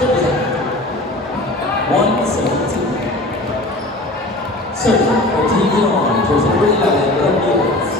Service 117. Service for Team Illinois, towards number 11, Ramirez.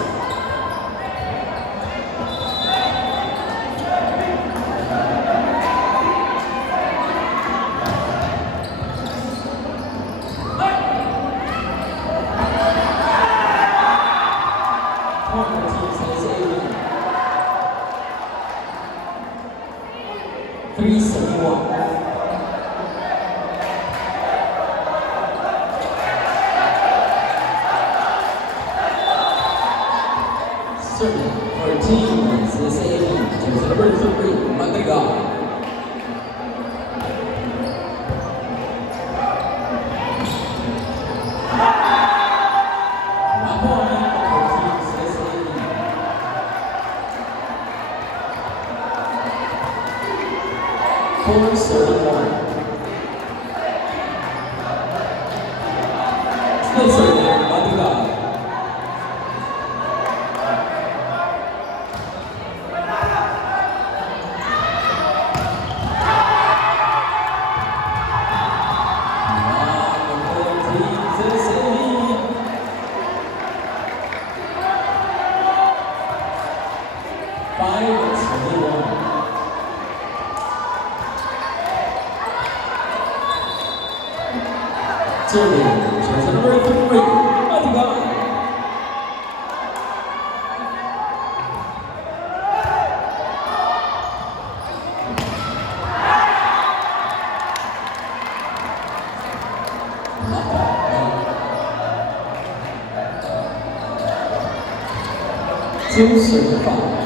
Serving for Team CSAV, to number 3, Madrigal. Four serving one. Still serving, Madrigal. Serving, chosen number 3, Madrigal. Two serving 5.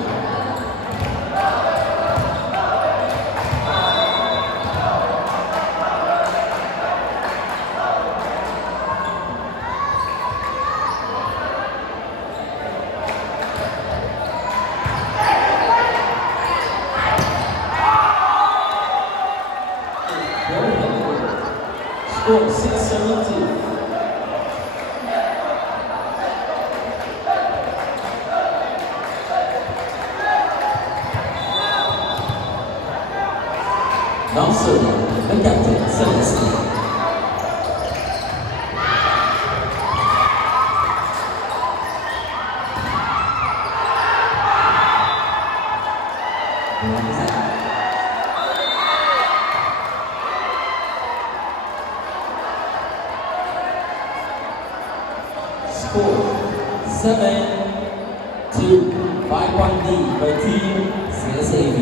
Score 6-17. Now serving the captain, Celestine. Score 7-2, 5-point lead by Team CSAV.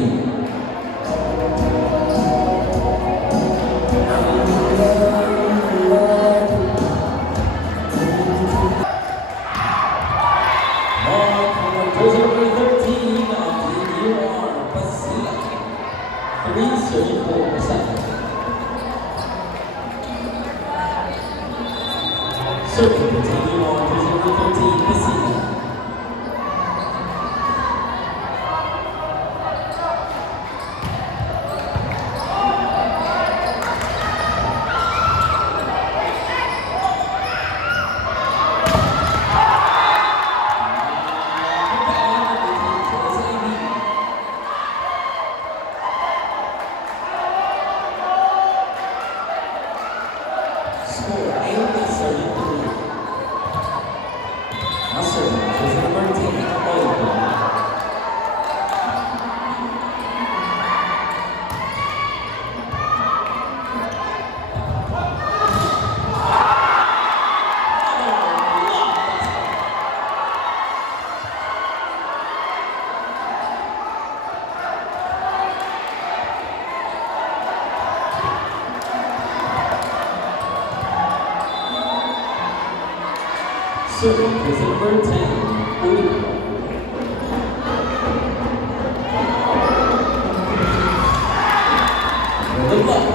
Serving continue on to number 13, Piscina. Score 8-33. Now serving is number 10, Oliver. Serving is number 10, Oliver. Good luck.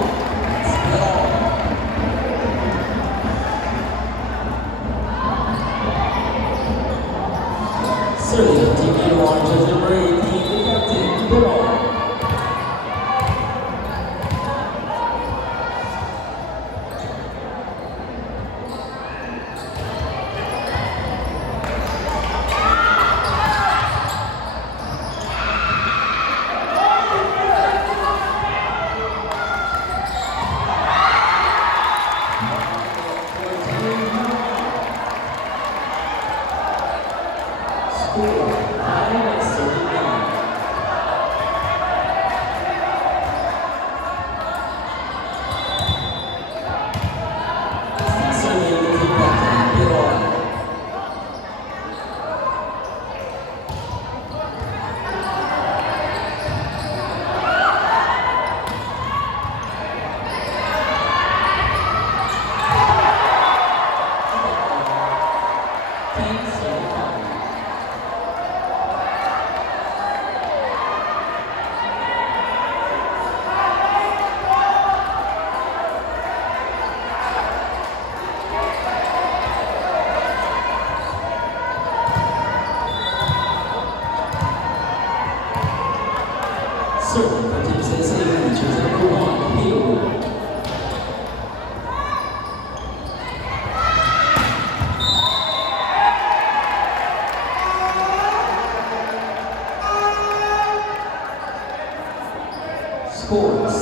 Serving Team Illinois, chosen number 18, the captain, Bill.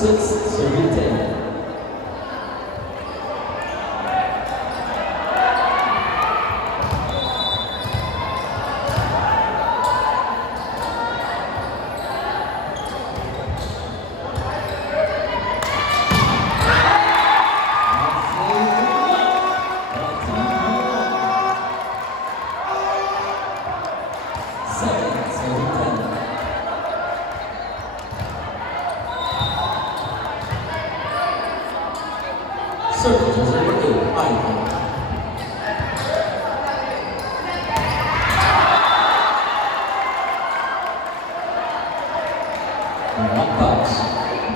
6, serving 10. Service number 8, Ivan. One touch.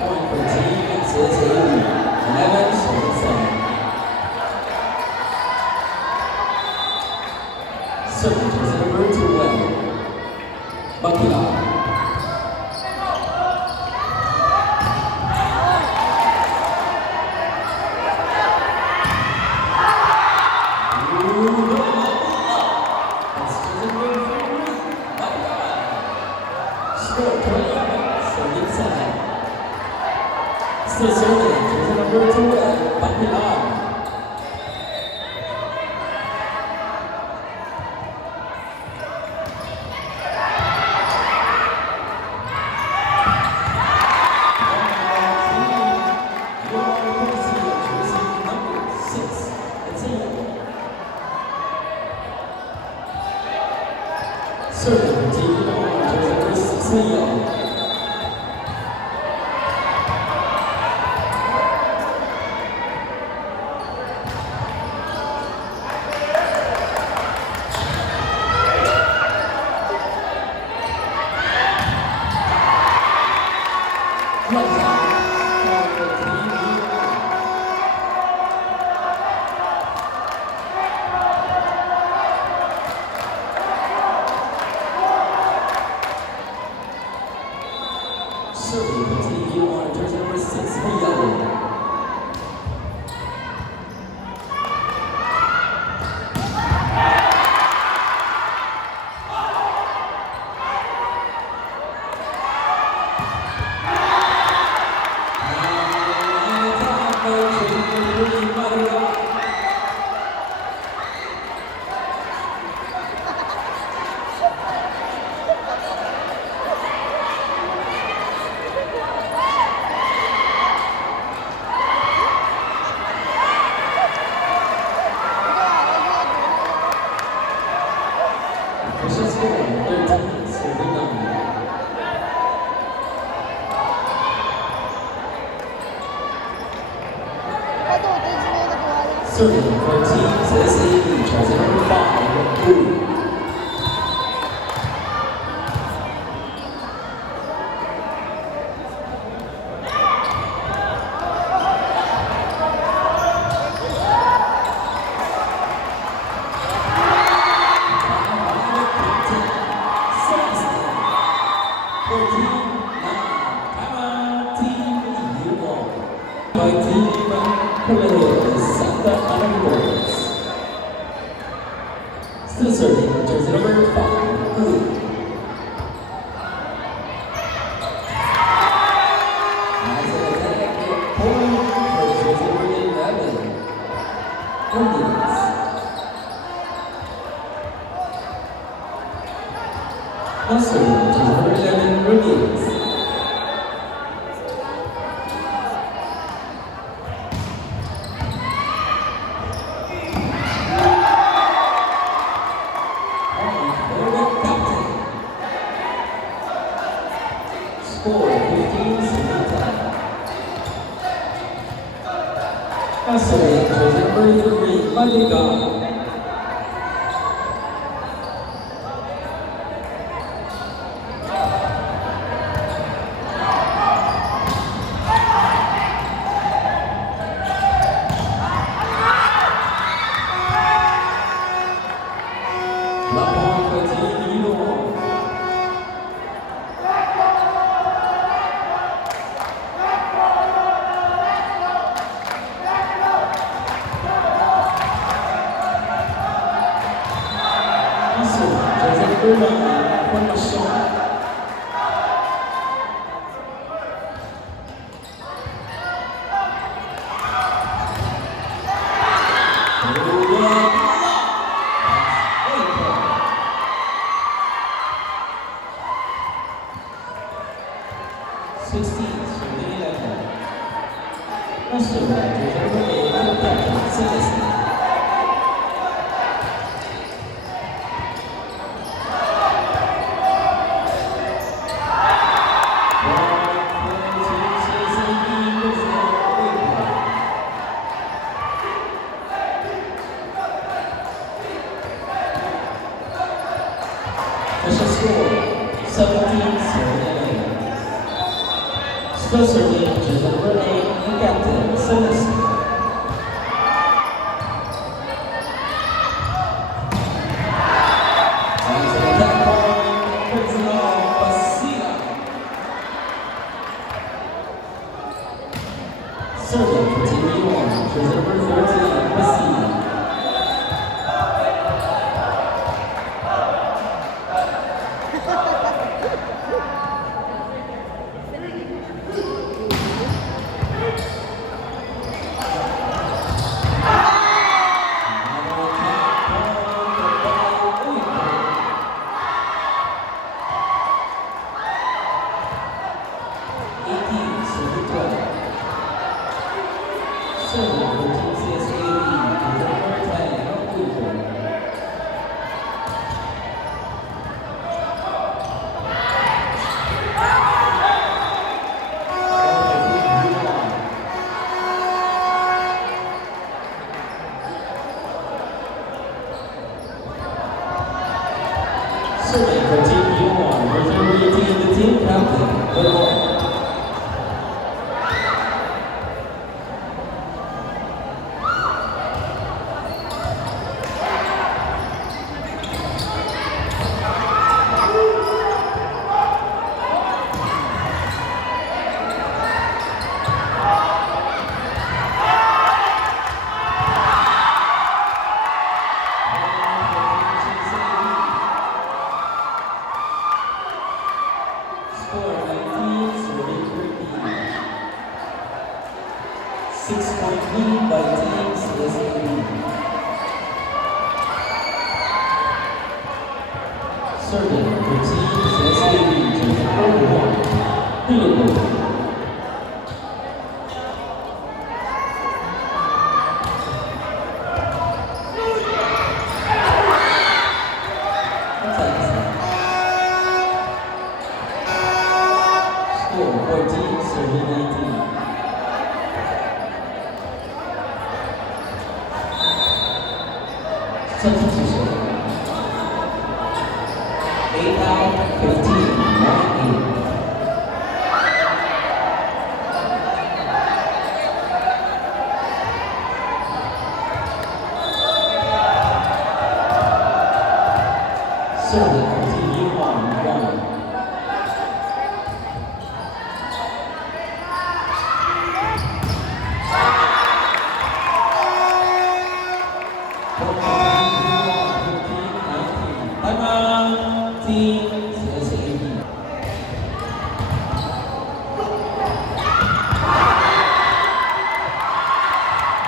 Point for team CSAE. 11-7. Service number 12, Bakila. Still serving, jersey number 12, Bakila. Serving, team on jersey number 6, Leo. Serving for TV on jersey number 6, Yellow. Official score 13, serving 9. Serving for team CSAE, jersey number 5, Blue. By team Polaris, Santa Ana Boys. Still serving, jersey number 5, Blue. As an attack, point for jersey number 11, Indians. Also, jersey number 11, Indians. Score 15, 10. Passing, jersey number 3, Madiga. score 17-7. Still serving jersey number 8 and captain Celeste. Serving for Team Yuan, jersey number 13, Basile. Serving for Team CSAB, jersey number 10, Uibo. Serving for Team Yuan, jersey number 18, the team captain, Leroy. Score 19, serving 13. 6-point lead by Team CSAB. Serving for Team CSAB, jersey number 1, Philippines. Score 14, serving 19. Substitution. 8 out, 15, 9-8. Serving for Team Yuan, 1. Team CSAB.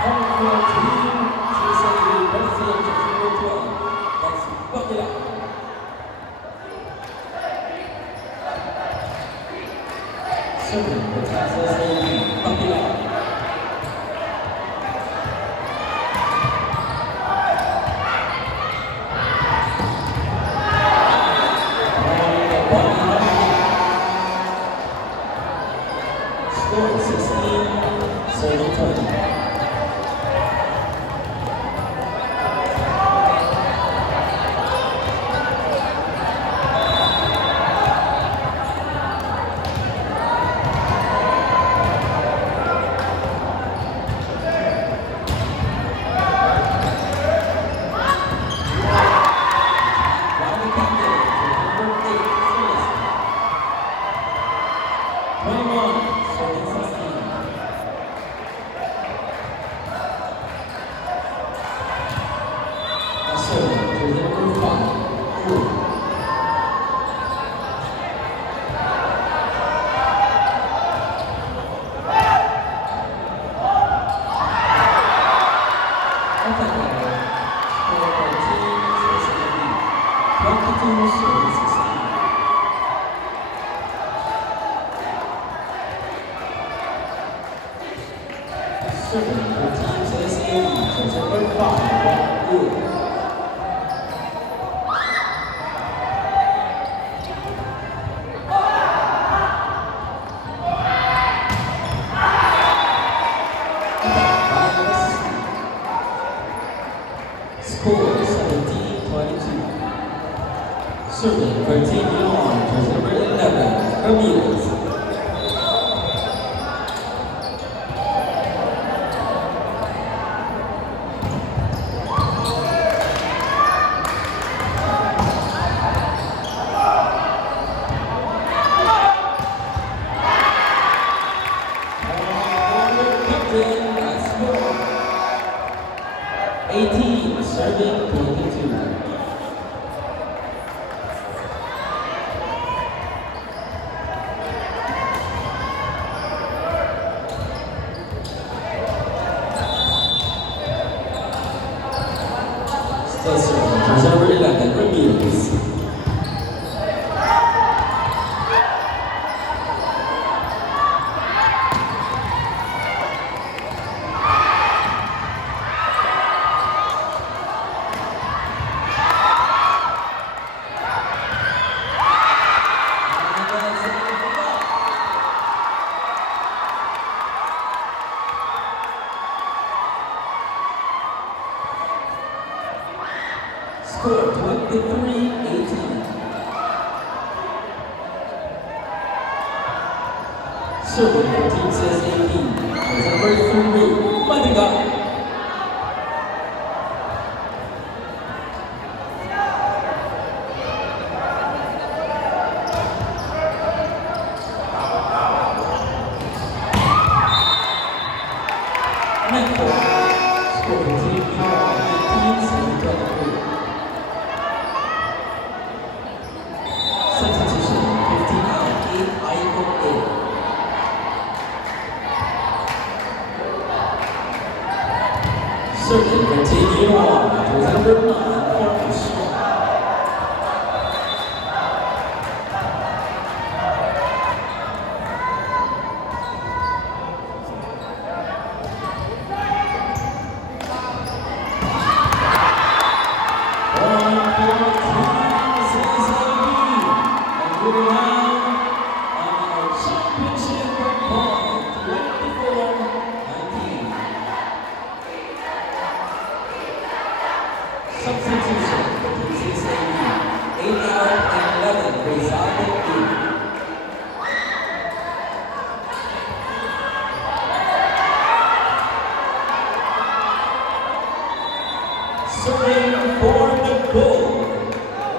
Home for Team CSAB, Brazil, jersey number 12. That's Bakila. Serving for Team CSAB, Bakila. Score 16, serving 20. Round the captain, jersey number 8, Celeste. 21, serving 16. Serving jersey number 5, Wu. Score for Team CSAB, 22, serving 16. Serving for Team CSAB, jersey number 5, Wu. Score 17-22. Serving for Team Yuan, jersey number 11, Ramirez. Captain, that's more. 18, serving 22. Still serving, jersey number 11, Ramirez. Score 23-18. Serving for Team CS 18. That's number 3, Madiga. Score for Team Yuan 15-23. Substitution 15 out, 8 Aiko 8. Serving for Team Yuan, jersey number 9, Marcus. Substitution for Team CS 8 out and 11, Rizal 8. Serving for the goal,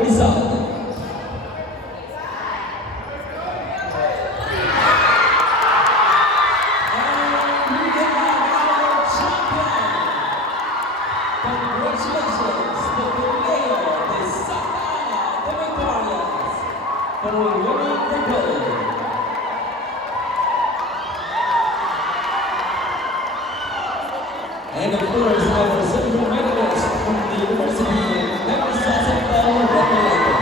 Rizal. Congratulations, the Mayor de Santa Ana, the victorious, for winning the gold. And of course, our silver medalist from the University of Nebraska.